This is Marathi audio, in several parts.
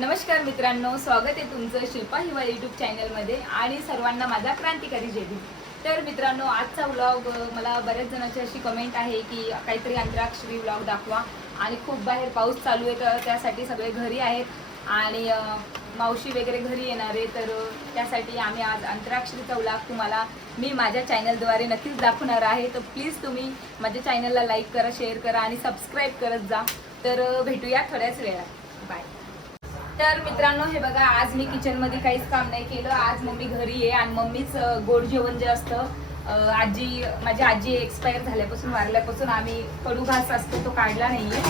नमस्कार मित्रांनो, स्वागत आहे तुमचं शिल्पा हिवाळ यूट्यूब चॅनलमध्ये आणि सर्वांना माझा क्रांतिकारी जय भीम। तर मित्रांनो, आजचा व्लॉग मला बऱ्याच जणांची अशी कमेंट आहे की काहीतरी अंतराक्षरी व्लॉग दाखवा आणि खूप बाहेर पाऊस चालू आहे तर त्यासाठी सगळे घरी आहेत आणि मावशी वगैरे घरी येणार आहे तर त्यासाठी आम्ही आज अंतराक्षरीचा व्लॉग तुम्हाला मी माझ्या चॅनलद्वारे नक्कीच दाखवणार आहे। तर प्लीज तुम्ही माझ्या चॅनलला लाईक करा, शेअर करा आणि सबस्क्राईब करत जा। तर भेटूया थोड्याच वेळात, बाय। तर मित्रांनो, हे बघा, आज मी किचनमध्ये काहीच काम नाही केलं। आज मम्मी घरी आहे आणि मम्मीच गोड जेवण जे असतं, माझी आजी एक्सपायर झाल्यापासून, वारल्यापासून आम्ही कडू घास असतो तो काढला नाहीये,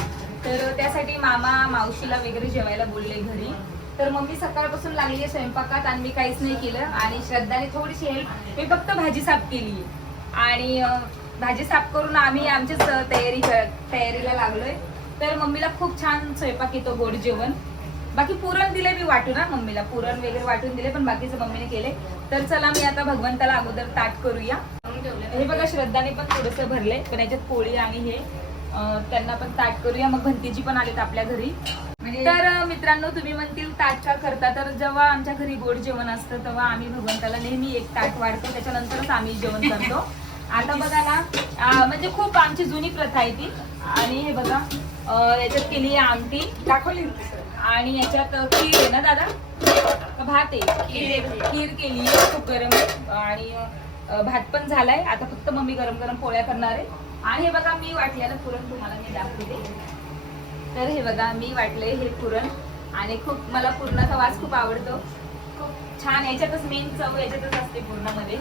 तर त्यासाठी मामा मावशीला वगैरे जेवायला बोलले घरी। तर मम्मी सकाळपासून लागली आहे स्वयंपाकात आणि मी काहीच नाही केलं आणि श्रद्धाने थोडीशी हेल्प, मी फक्त भाजी साफ केली आणि भाजी साफ करून आम्ही आमचीच तयारीला लागलोय। तर मम्मीला खूप छान स्वयंपाक येतो, गोड जेवण। बाकी पुरण दिले मी वाटून, ना मम्मीला पुरण वगैरे वाटून दिले, पण बाकीचं मम्मीने केले। तर चला मी आता भगवंताला अगोदर ताट करूया। हे बघा, श्रद्धाने पण थोडंसं भरले, पण याच्यात पोळी आणि हे त्यांना पण ताट करूया। मग भंतीजी पण आलेत आपल्या घरी। तर मित्रांनो, तुम्ही म्हणतील ताट का करता, तर जेव्हा आमच्या घरी गोड जेवण असतं तेव्हा आम्ही भगवंताला नेहमी एक ताट वाढतो, त्याच्यानंतरच आम्ही जेवण करतो। आता बघा ना, म्हणजे खूप आमची जुनी प्रथा आहे ती। आणि हे बघा, याच्यात केली आहे आमटी, दाखवली, आणि याच्यात खीर आहे ना दादा, भात आहे, खीर केली आहे खूप गरम, आणि भात पण झालाय। आता फक्त मम्मी गरम गरम पोळ्या करणार आहे। आणि हे बघा, मी वाटलेलं पुरण तुम्हाला मी दाखवते। तर हे बघा, मी वाटले हे पुरण आणि खूप मला पुरणाचा वास खूप आवडतो, खूप छान। याच्यातच मेन चव याच्यातच असते पुरणामध्ये।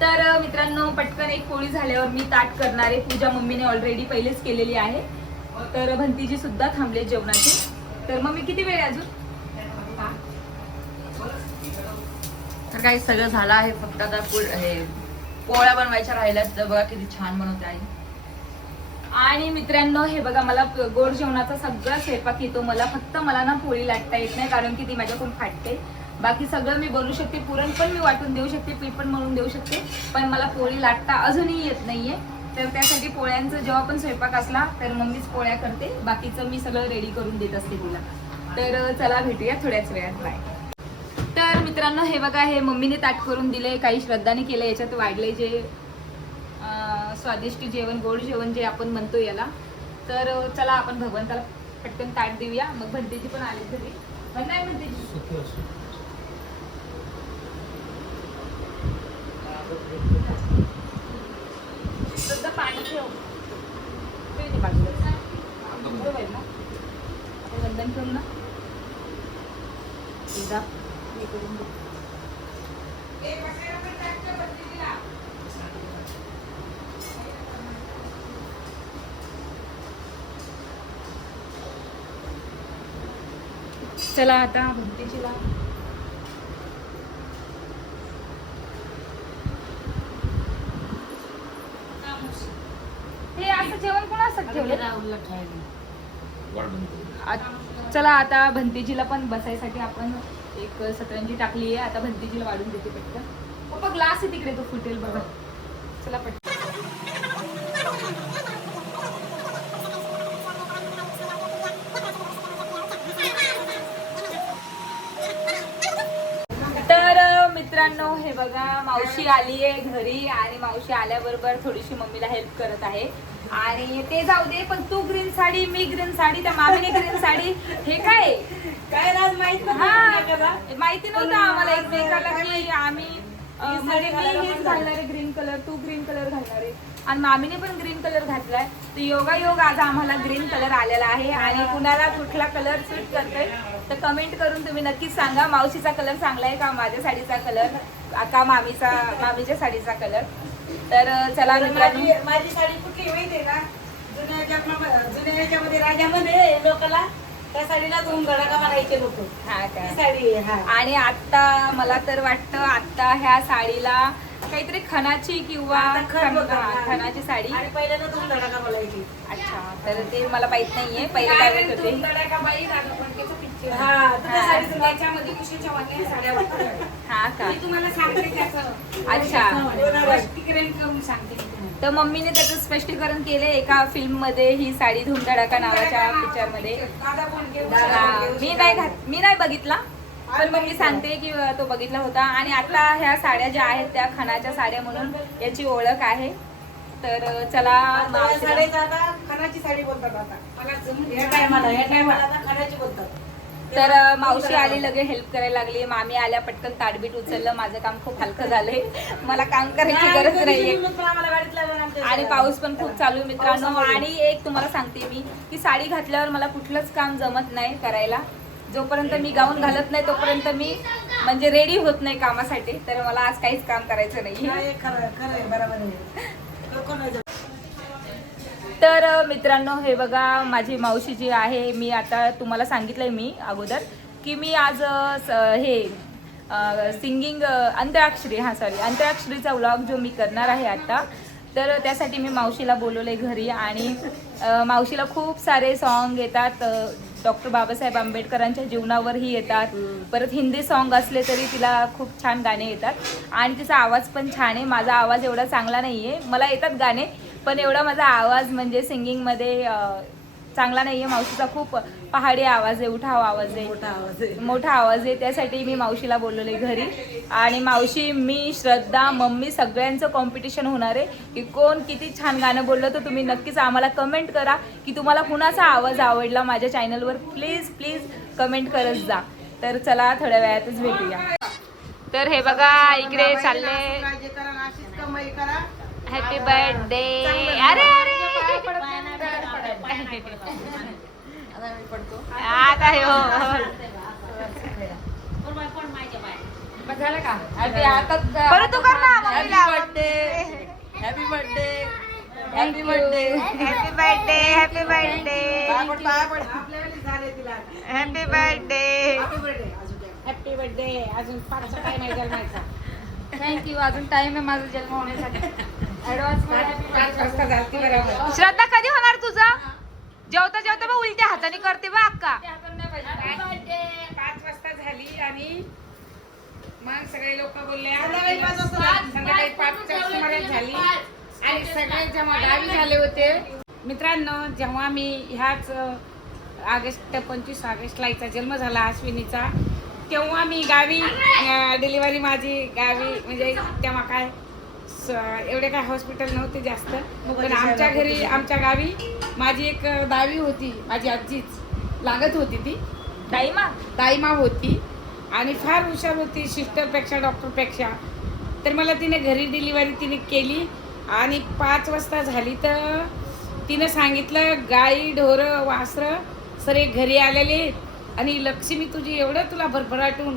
तर मित्रांनो, पटकन एक पोळी झाल्यावर मी ताट करणार आहे। पूजा मम्मीने ऑलरेडी पहिलेच केलेली आहे। तर भंतीजी सुद्धा थांबले जेवणाची। तर मम्मी किती वेळ अजून? तर काही सगळं झालं आहे, फक्त आता पोळ्या बनवायच्या राहिल्यात। तर बघा किती छान बनवते आई। आणि मित्रांनो, हे बघा, मला गोड जेवणाचा सगळा स्वयंपाक येतो। मला ना पोळी लाटता येत नाही, कारण की ती माझ्याकडून फाटते। बाकी सगळं मी बनवू शकते, पुरण पण मी वाटून देऊ शकते, पीठ पण मळून देऊ शकते, पण मला पोळी लाटता अजूनही येत नाहीये। तर त्यासाठी पोळ्यांचं जेव्हा पण स्वयंपाक असला तर मम्मीच पोळ्या करते, बाकीचं मी सगळं रेडी करून देत असते तिला। तर चला भेटूया थोड्याच वेळात, बाय। तर मित्रांनो, हे बघा, हे मम्मीने ताट करून दिले, काही श्रद्धाने केलं। याच्यात वाढले जे स्वादिष्ट जेवण, गोड जेवण जे आपण म्हणतो याला। तर चला आपण भगवंताला पटकन ताट देऊया। मग भंतेजी पण आले घरी, पण नाही भंतेजी, सुद्धा पाणी ठेव, बरोबर आहे ना? आपण वंदन करू ना एकदा, हे करून बघ। चला आता भंतीजीला हे असं जेवण कोणासाठी ठेवलं? चला आता भंतीजीला पण बसायसाठी आपण एक सतरंजी टाकली आहे। आता भंतीजीला वाढून देते पटकन। पप्पा, ग्लास आहे तिकडे, तो फुटेल बघा। चला पटकन। मित्रांनो, हे बघा, मावशी आली आहे घरी आणि मावशी आल्याबरोबर थोडीशी मम्मीला हेल्प करत आहे। आणि ते जाऊ दे, पण तू ग्रीन साडी, मी ग्रीन साडी, त्या मामीने ग्रीन साडी, हे काय काय राज माहित माहिती नव्हतं आम्हाला एकमेकाला की आम्ही म्हणजे मी हेच घालणार आहे ग्रीन कलर, तू ग्रीन कलर घालणार आहे आणि मामीने पण ग्रीन कलर घातलाय। तर योगायोग आज आम्हाला ग्रीन कलर आलेला आहे। आणि कुणाला कुठला कलर सूट करतोय तर कमेंट करून तुम्ही नक्कीच सांगा। मावशीचा कलर चांगला आहे का, माझ्या साडीचा कलर का, मामीच्या साडीचा कलर? तर चला मित्रांनो, माझी साडी कुठली माहितीये का? जुन्या याच्यामध्ये राजामध्ये लोकांना त्या साडीला दोन गडाका म्हणायचे लोक। हा ती काय? साडी आणि आता मला तर वाटतं आता ह्या साडीला काहीतरी खणाची किंवा खणाची साडी, आणि पहिल्याला दोन गडाका बोलायची। अच्छा, तर ते मला माहित नाहीये पहिले काय होत होते। गडाका बाई राजपणकेचं पिक्चर हा तुझ्या साडीचं त्याच्यामध्ये कुशीच्या वाटल्या साड्या वाटतात. हा का? मी तुम्हाला सांगते त्याचं अच्छा. स्पष्टीकरण करून सांगते मी तुम्हाला. तर मम्मीने त्याचं स्पष्टीकरण केले एका फिल्म मध्ये, ही साडी धूम धडाका नावाच्या पिक्चर मध्ये. दादा कोण घेऊ मी नाही बघितला, पण मम्मी सांगते की तो बघितला होता. आणि आता ह्या साड्या ज्या आहेत त्या खणाच्या साड्या म्हणून याची ओळख आहे. तर चला मावशीला- साडीचं आता खणाची साडी बोलतात आता. मला जमून या टायमाला आता खणाची बोलतात. तर मावशी आली, लगे हेल्प करायला लागली. मामी आल्या, पटकन ताडबीट उचललं. माझं काम खूप हलकं झालंय, मला काम करायची गरज नाहीये. आम्हाला गाडीत लागलं आमच्या आणि पाऊस पण खूप चालू आहे मित्रांनो. आणि एक तुम्हाला सांगते मी की साडी घातल्यावर मला कुठलंच काम जमत नाही करायला. जोपर्यंत मी गाऊन घालत नाही तोपर्यंत मी म्हणजे रेडी होत नाही कामासाठी. तर मला आज काहीच काम करायचं नाही. नाही, खरं खरं बरोबर आहे. लोकं नाही जमत. तर मित्रांनो हे बघा, माझी मावशी जी आहे, मी आता तुम्हाला सांगितलंय मी अगोदर की मी आज सिंगिंग अंतराक्षरी अंतराक्षरीचा व्लॉग जो मी करणार आहे आता. तर त्यासाठी मी मावशीला बोलवलंय घरी. आणि मावशीला खूप सारे सॉन्ग येतात, डॉक्टर बाबासाहेब आंबेडकरांच्या जीवनावरही येतात. परत हिंदी सॉन्ग असले तरी तिला खूप छान गाणे येतात. आणि तिचा आवाज पण छान आहे. माझा आवाज एवढा चांगला नाही आहे, मला येतात गाणे पण एवढा माझा आवाज म्हणजे सिंगिंगमध्ये चांगला नाही आहे. मावशीचा खूप पहाडी आवाज आहे, उठाव आवाज आहे, मोठा आवाज आहे. त्यासाठी मी मावशीला बोलवले घरी. आणि मावशी, मी, श्रद्धा, मम्मी सगळ्यांचं कॉम्पिटिशन होणार आहे की कोण किती छान गाणं बोललं. तर तुम्ही नक्कीच आम्हाला कमेंट करा की तुम्हाला कुणाचा आवाज आवडला माझ्या चॅनलवर. प्लीज प्लीज कमेंट करत जा. तर चला थोड्या वेळातच भेटूया. तर हे बघा इकडे चालले हॅपी बर्थडे. अरे अरे आता हे हो झालं का? परत तू कर ना. Happy birthday, happy birthday, happy birthday, happy birthday, happy birthday, happy birthday. Happy birthday. अजून 5 काय नाही जन्मायचा. थँक्यू. अजून टाइम आहे माझा जन्म होण्यासाठी. ऍडव्हान्स 5 वाजता झालती बरोबर. श्रद्धा, कधी होणार तुझा? जेवता जेवता बा उलट्या हाताने करते बा अक्का. 5 वाजता झाली आणि मग सगळे लोक बोलले संध्याकाळी 5च्या सुमारास झाली. आणि सगळे जेव्हा गावी झाले होते मित्रांनो, जेव्हा मी ह्याच 25 ऑगस्टला हिचा जन्म झाला अश्विनीचा, तेव्हा मी गावी डिलिव्हरी माझी गावी म्हणजे तेव्हा काय एवढे काय हॉस्पिटल नव्हते जास्त. पण आमच्या घरी आमच्या गावी माझी एक दावी होती, माझी आजीच लागत होती. ती दाईमा होती आणि फार हुशार होती, सिस्टरपेक्षा डॉक्टरपेक्षा. तर मला तिने घरी डिलिव्हरी तिने केली. आणि 5 वाजता झाली तर तिनं सांगितलं गाई ढोरं वासरं सरे घरी आलेले आणि लक्ष्मी तुझी एवढं तुला भरभराटून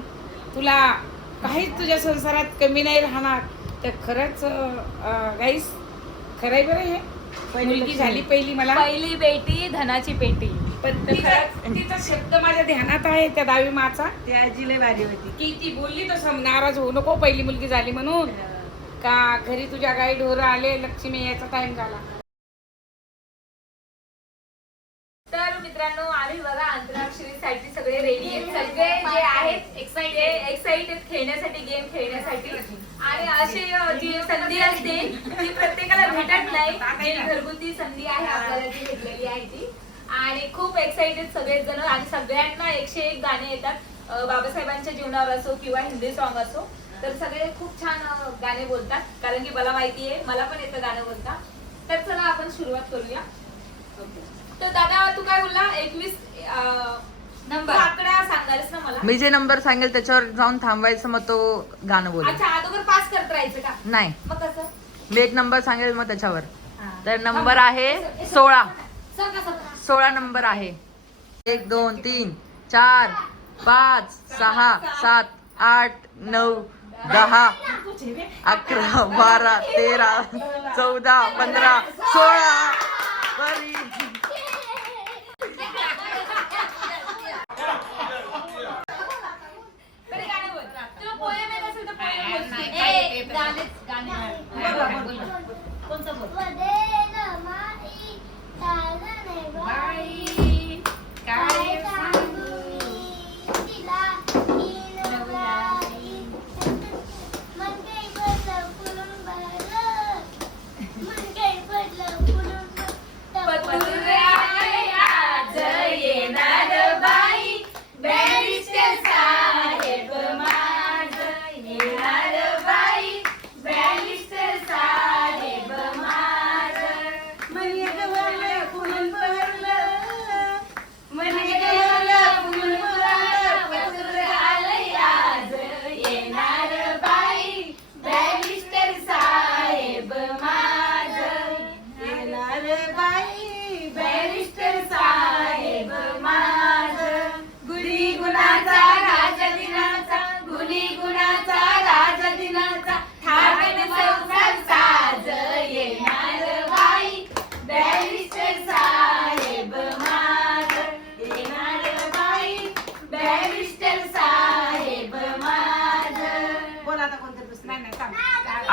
तुला काहीच तुझ्या संसारात कमी नाही राहणार. तर खरंच गाईस खरंय बरं. हे मुलगी झाली पहिली मला, पहिली बेटी धनाची पेटी. पण तिचा शब्द माझ्या ध्यानात आहे त्या दावी माचा. ती आजीला भारी होती की ती बोलली तसं नाराज होऊ नको पहिली मुलगी झाली म्हणून, का घरी तुझ्या गाई ढोरं आले लक्ष्मी याचा टाइम झाला. तर मित्रांनो, आम्ही बघा अंतराक्षरीसाठी सगळे रेडी आहेत. सगळे जे आहेत एक्साइटेड खेळण्यासाठी, गेम खेळण्यासाठी. आणि अशी जी संधी असते ती प्रत्येकाला भेटत नाही. जी घरगुती संधी आहे आपल्याला जी भेटलेली आहे ती. आणि खूप एक्साइटेड सगळेच जण. आणि सगळ्यांना 101 गाणे येतात, बाबासाहेबांच्या जीवनावर असो किंवा हिंदी सॉन्ग असो. तर सगळे खूप छान गाणे बोलतात, कारण की मला माहिती आहे, मला पण येतं गाणं बोलता. तर चला आपण सुरुवात करूया. तर दादा, तू काय बोलला? 21 नंबर आकडा सांगायस ना मला. मी जे नंबर सांगेल त्याच्यावर जाऊन थांबवायचं, मग तो गाणं बोल. अच्छा, अगोदर पास करत राहायचं का? नाही, मग कसं? मी एक नंबर सांगेल मग त्याच्यावर. हा. तर नंबर आहे 16. सांगा. 16 नंबर आहे. 1 2 3 4 5 6 7 8 9 10 11 12 13 14 15 16. बरी. बरं, गाणं बोल. तुला पोएम येत असेल तर पोएम बोल. गाणे. कोणतं बोल? बाई काय सांगू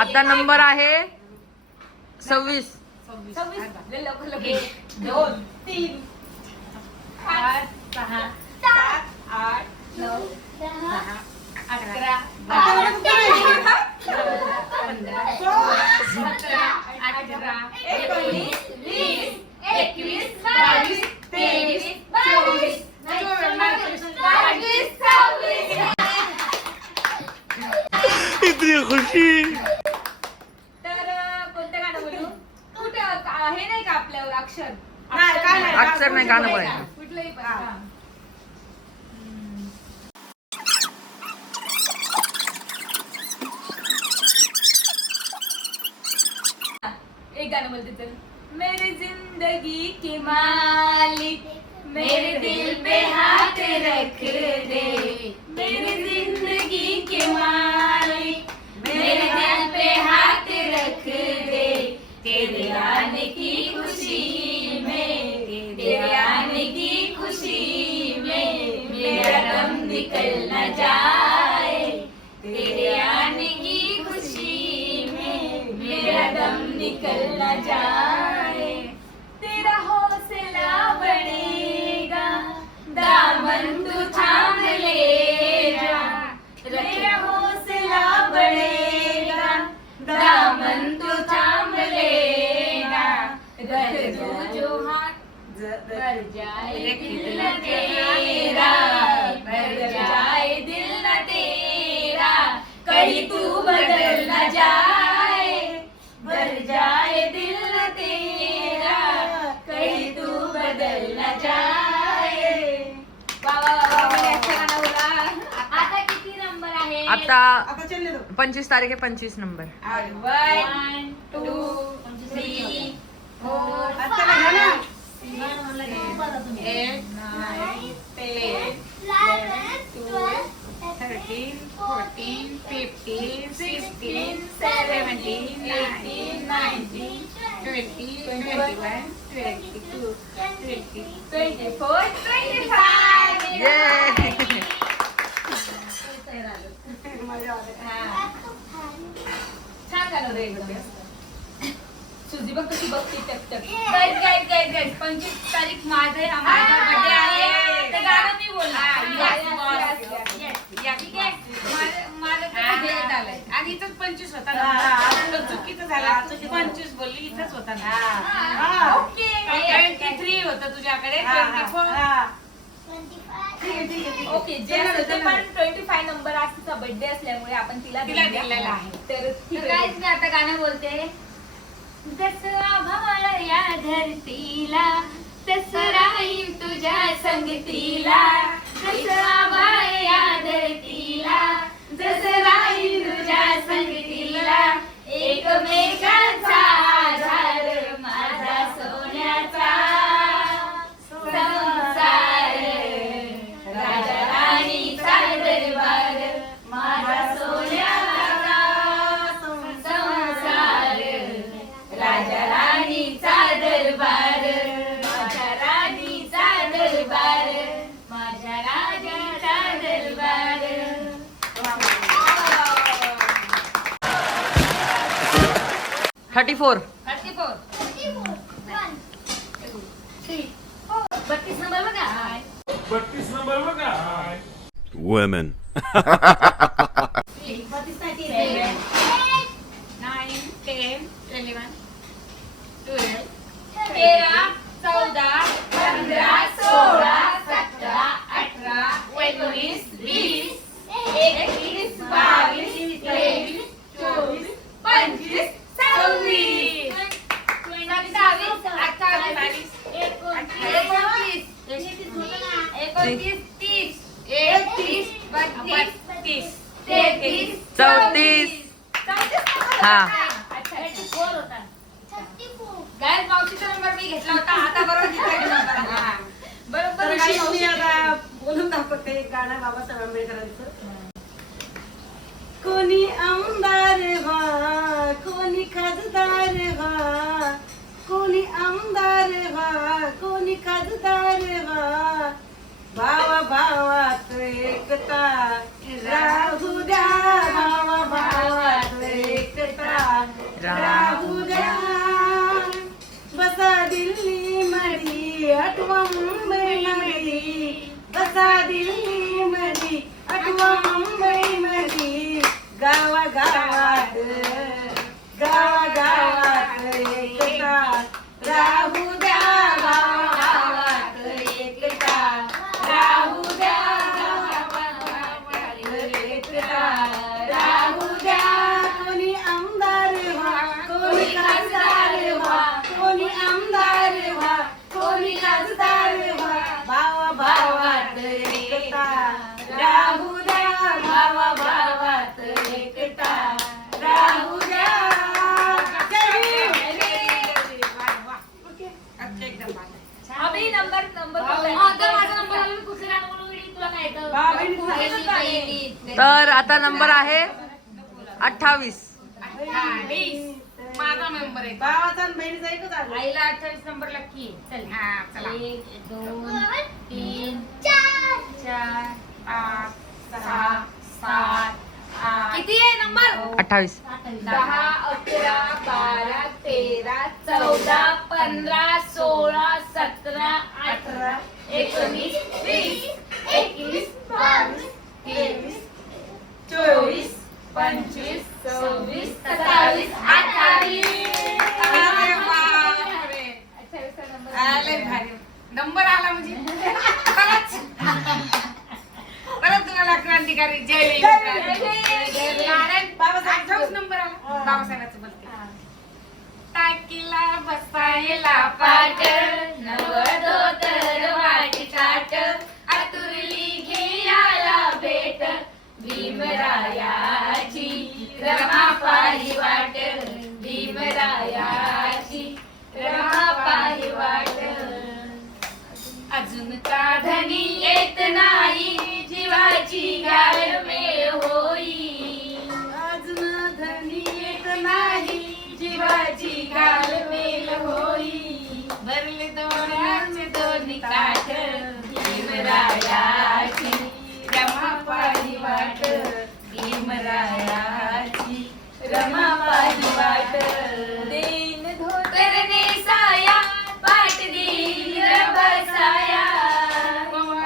आता नंबर आहे 26. 26. लय लवकर लवकर. 1 2 3 5 6 7 8 9 10 11 12 13 15 16 17 18 19 20 21 22 23 24 25 26. इतनी खुशी. तर कोणतं गाणं बोलू? कुठं हे नाही का आपल्यावर अक्षर? अक्षर नाही, गाणं बोलायचं. कुठलंही पण. हा. एक गाणं बोलते तर. मेरी जिंदगी के मालिक मेरे दिल पे हाथ रख दे, मेरी जिंदगी के मालिक मेरे दिल पे हाथ रख दे, तेरे आने की खुशी में, तेरे आने की खुशी में मेरा दम निकल न जाए, तेरे आने की खुशी में मेरा दम निकल न जाए, तेरा हौसला बढ़ेगा दामन तू थाम ले जा, तेरा हौसला बढ़ेगा दामन तू थाम लेना, रख दो जो हाथ भर जाए दिल न तेरा, भर जाए दिल न तेरा, कहीं तू बदल न जाए, भर जाए दिल न तेरा, कहीं तू बदल न जाए. वा वा वा वा, मैंने अच्छा गाना बोला. आता किती नंबर आहे? आता 25 तारीख आहे. 25 नंबर. 1 2 3 4 5 8 9 10 11 13, 14, 15, 16, 17 18, 19, 20, 21, 22, 23. 24 25. ये. छान गाणं रे एकदम. सुजी बघ कशी बघते टक टक. गाईज गाईज गाईज गाईज 25 तारीख माझा बर्थडे आहे. ते गाणं मी बोलणार. ठीक आहे. माझं तर भेट आलंय. आणि इथंच 25 होता ना, चुकीचं झालं. 25 बोलली, इथंच होता ना. ओके. 23 होतं तुझ्याकडे. 24. ओके जे असेल ते पण 25 नंबर आज तिचा बर्थडे असल्यामुळे आपण तिला दिलेला आहे. तर गाईज मी आता गाणं बोलते. दसरा भाळ या धरतीला, दसरा येईल तुझ्या संगतीला, दसरा भाळ या धरतीला, दसरा येईल तुझ्या संगतीला, एकमेकांचा आधार माझा सोन्याचा संसार, राजा राणीचा दरबार माझा सोन्याचा संसार, राजा राणीचा दरबार माझ्या राणीचा दरबार, माझ्या राजाचा दरबार. 34. 34 32 नंबर बघा. 32 नंबर बघा. Women. 9, 10, 11, 12, 13 14 15 16 17 18 19 20 21 22 23 24 25 26 27 28 29 30 31 32 33 34. हा. गायस मावशीचा नंबर मी घेतला होता. आता बरोबर तिचा नंबर. बरोबर गायस मावशी बोलून दाखवते गाणं बाबासाहेब आंबेडकरांचं. कोणी आमदार व्हा, कोणी खासदार व्हा, कोणी आमदार व्हा, कोणी खासदार व्हा, भावा भावात एकता राहू द्या, भावा भावात एकता राहू द्या बसा दिल्ली मधी आठवा मुंबई मधी बसा दिल्ली मधी आठवा मुंबई मधी गावागावात एकता राहू द्या गावागावात एकता राहू द्या गावागावात एकता राहू द्या कोणी आमदार व्हा कोणी खासदार व्हा कोणी आमदार व्हा कोणी खासदार व्हा भावा भावात एकता राहू द्या भावा भावात एकता राहू द्या अभि नंबर तर आता नंबर आहे 28. माझा मेंबर आहे भावाचा आणि बहिणीचा एकच आहे आईला 28 नंबर लकी चल हा चला 1 2 3 4 5 6 7 8 किती आहे नंबर 28. 10 11 12 13 14 15 16 17 18 19 20 21 22 23 24 25 26 27 28 अरे बापरे. आले भारी नंबर आला म्हणजे परत तुम्हाला क्रांतिकारी जय भीम. कारण बाबासाहेब 28 नंबर आला बाबासाहेबांचं बोलते टाकीला बसायला पाट नवदोतर वाटी ताट आतुरली घेयाला भेट भीमरायाची रमा पाही वाट भीमरायाची रमा पाही वाट अजून का धनी येत नाही जीवाची गाल मेळ होई अजून धनी येत नाही जीवाची गाल मेल होई भरले दोन्याचे दोन्ही काठ भीमरायाची रमा पाही वाट भीमरायाची रमा पाही वाट देन धोतर नेसाया पाठ देईल बसाया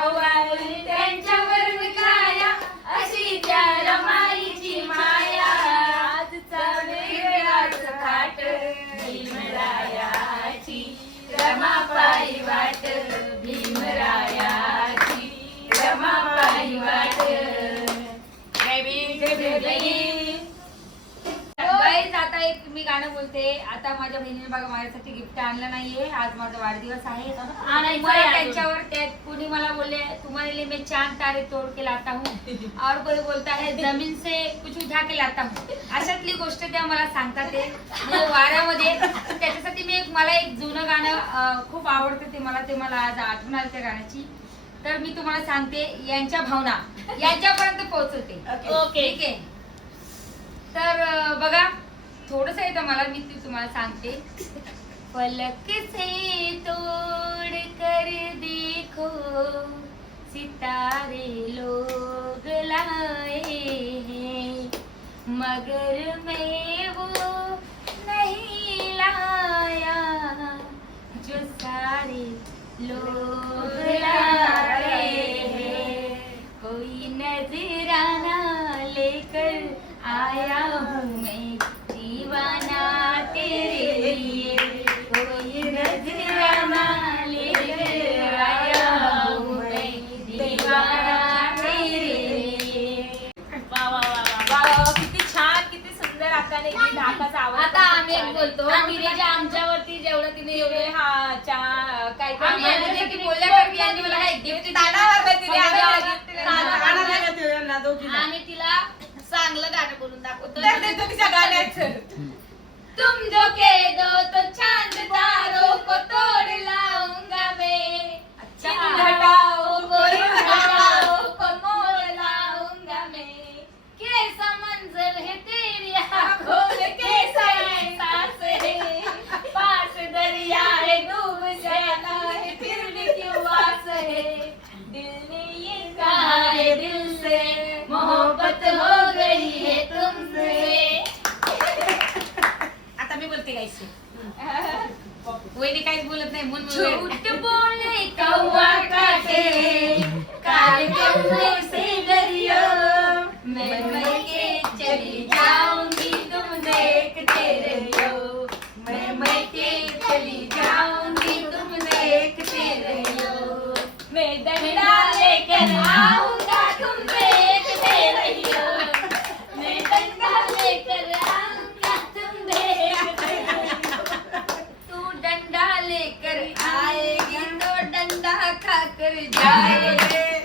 ओवाळून त्यांच्यावर विकाया अशी त्या रमाईची माया आजचा वेगळाच थाट भीमरायाची रमा पायी वाट भीमरायाची रमा पायी वाट जय भीम जय भीम जय भीम. गाईज, आता एक मी गाणं बोलते. आता माझ्या बहिणीने बघा माझ्यासाठी गिफ्ट आणलं नाहीये. आज माझा वाढदिवस आहे आणि मला त्यांच्यावर कुणी मला बोलले तुम्हारे लिए मैं चांद तारे तोड़ के लाता हूँ और कोई बोलता है जमीन से कुछ उठा के लाता हूँ. अशातली गोष्ट त्या मला सांगतात ते म्हणजे वाऱ्यामध्ये. त्याच्यासाठी मी मला एक जुनं गाणं खूप आवडतं ते मला आज आठवण आली त्या गाण्याची. तर मी तुम्हाला सांगते यांच्या भावना यांच्यापर्यंत पोहोचवते. ओके ठीक आहे. तर बघा थोडस येतं मला मी ते तुम्हाला सांगते. पलक से तोड़ कर देखो सितारे लोग लाए हैं मगर मैं वो नहीं लाया जो सारे लोग लाए हैं. कोई नजराना लेकर आया हूँ मैं दीवाना तेरे लिए. कोई नजराना लेकर आया हूँ मैं दीवाना तेरे लिए. किती छान किती सुंदर आकाने ढाकाचा आवाज. आता आम्ही एक बोलतो तिने आमच्यावरती जेवढं तिने एवढे काय बोलल्यावरती मला काही गिफ्ट आम्ही तिला चांगलं गाणं बोलून दाखवतो तिच्या गाण्याचं. तुम जो कह दो तो चांद तारों को तोड़ लाऊंगा मैं. हटाओ कोई हटाओ को मोड़ लाऊंगा मैं. कैसा मंजर है तेरी आंखों में कैसा एहसास है. पास दरिया है डूब जाना है फिर भी क्यों आस है. दिल ने ये कहा है दिल से मोहब्बत हो गई है तुमसे. वहिनी काहीच बोलत नाही म्हणून झूठ बोले कौवा काटे कार्यक्रम से डरियो मैं मैके चली जाऊंगी तुम देखते रहियो मैं मैके चली जाऊंगी तुम देखते रहियो मैं डंडा लेकर आऊंगा तुम देखते रहियो मैं डंडा लेकर आऊंगा तुम देखते रहियो तू डंडा लेकर आएगी तो डंडा खाकर जाएगी